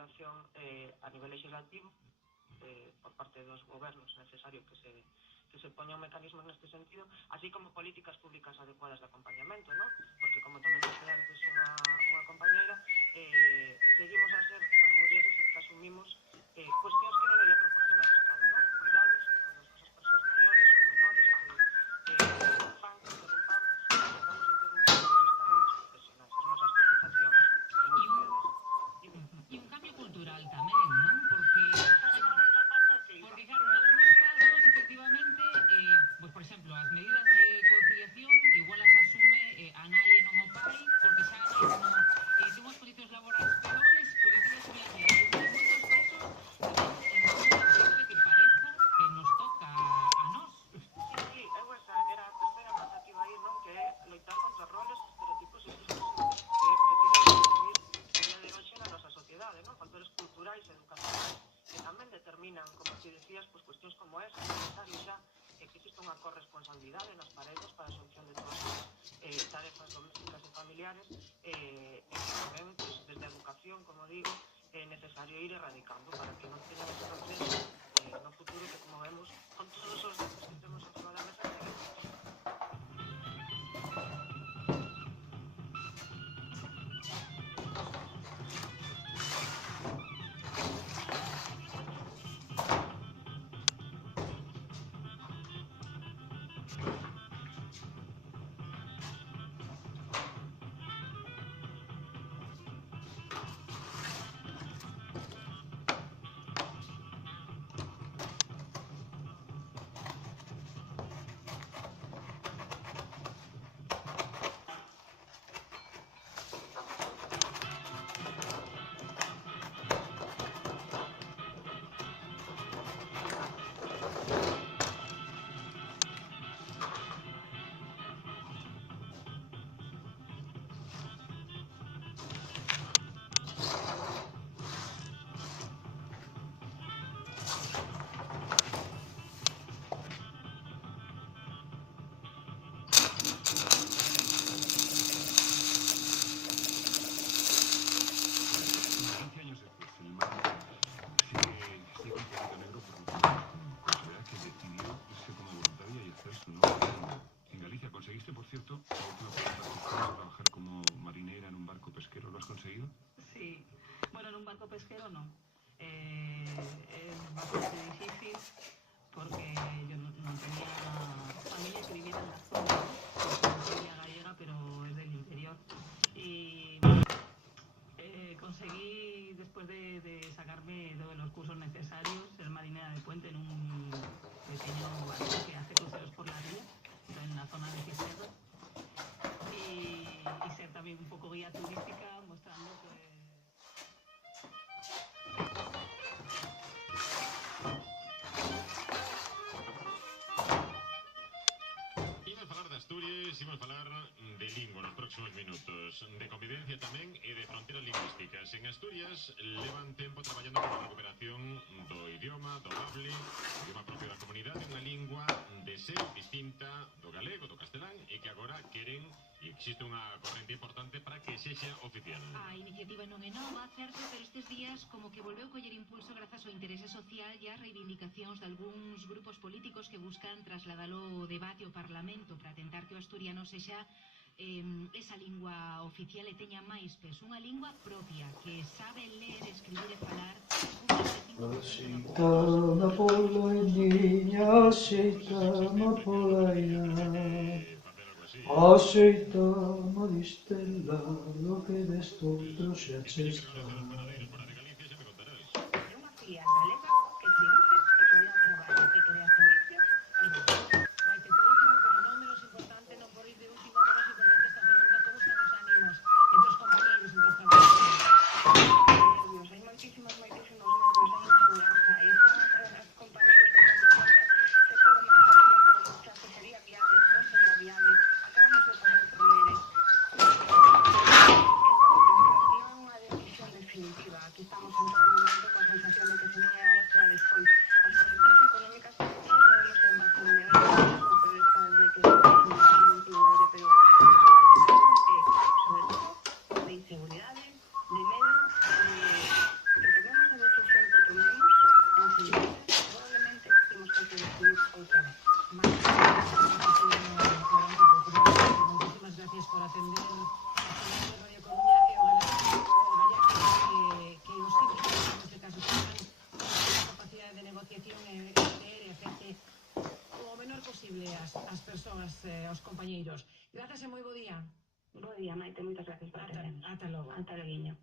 regulación a nivel legislativo por parte dos gobernos necesario que se poñan mecanismos neste sentido, así como políticas públicas adecuadas de acompañamento, ¿no? Porque como tamén decía antes unha compañeira, seguimos a ser as mulleres que asumimos cuestións que debería proporcionar o Estado, ¿no? Cuidados para as nosas persoas maiores ou menores que fan que interrumpamos as carreiras profesionais, as nosas cotizacións como ustedes. E un cambio cultural tamén, non? Porque claro, en algúns casos, efectivamente, pues, por exemplo, as medidas de conciliación igual as asume a nai e non o pai, porque xa a nai como ten unhas condicións laborais peores, pues decide asumir as medidas. En moitos casos, tamén pode que pareza que nos toca a nós. Sí, esa era a terceira parte que iba a ir, non? Que é loitar contra roles, estereotipos e sexismos que tiven que asumir o día de hoxe na nosa sociedade, non? Factores culturais e educacionais que tamén determinan, como ti decías, pues cuestións como esa, necesario xa que existe unha corresponsabilidade nas paredes para a solución de todas as tarefas domésticas e familiares e que tamén, pues, desde a educación, como digo, é necesario ir erradicando para que non teñan ese reflexo no futuro que, como vemos, con todos os datos que temos encima da mesa, Conseguiste, por cierto, la última pregunta, trabajar como marinera en un barco pesquero. ¿Lo has conseguido? Sí. Bueno, en un barco pesquero no. Es bastante difícil porque yo no tenía familia que viviera en la zona, familia gallega, pero es del interior. Y conseguí, después de sacarme todos los cursos necesarios, ser marinera de puente en un pequeño barco que hace cruceros por la ría, en la zona de Fisterra, y ser también un poco guía turística, mostrando pues... Imos falar de Asturias, imos falar de lingua nos próximos minutos, de convivencia tamén e de fronteiras lingüísticas. En Asturias levan tempo traballando pola recuperación do idioma, do hable, o idioma propio da comunidade, unha lingua de ser distinta do galego, do castelán, e que agora queren, e existe unha corrente importante para que sexa oficial. A iniciativa non é nova, certo, pero estes días como que volveu coller impulso grazas ao interese social e as reivindicacións de algúns grupos políticos que buscan trasladalo ao debate ao Parlamento para tentar que o asturiano sexa esa lingua oficial e teña máis peso, unha lingua propia que sabe ler, escribir e falar Axeitama pola indiña, axeitama pola iña, axeitama distela lo que destoutro xa chesca. É unha filial galega que tributa e que dá traballo e que dá servicios ao mundo. Maite, por último, pero non menos importante, non por ir de último, menos importante esta pregunta, como están os ánimos entre os compañeros, entre os traballadores? Nervios, hai moitísimos nervios, hai inseguranza, e están os compañeros facendo contas se todo marchar sempre o marchar, que sería viable, non sería viable, acabamos de pasar por eles. Esta situación non é unha decisión definitiva, que aos compañeiros. Grazas e moi bo día. Bo día, Maite, moitas gracias por atender. Ata logo. Ata loguiño.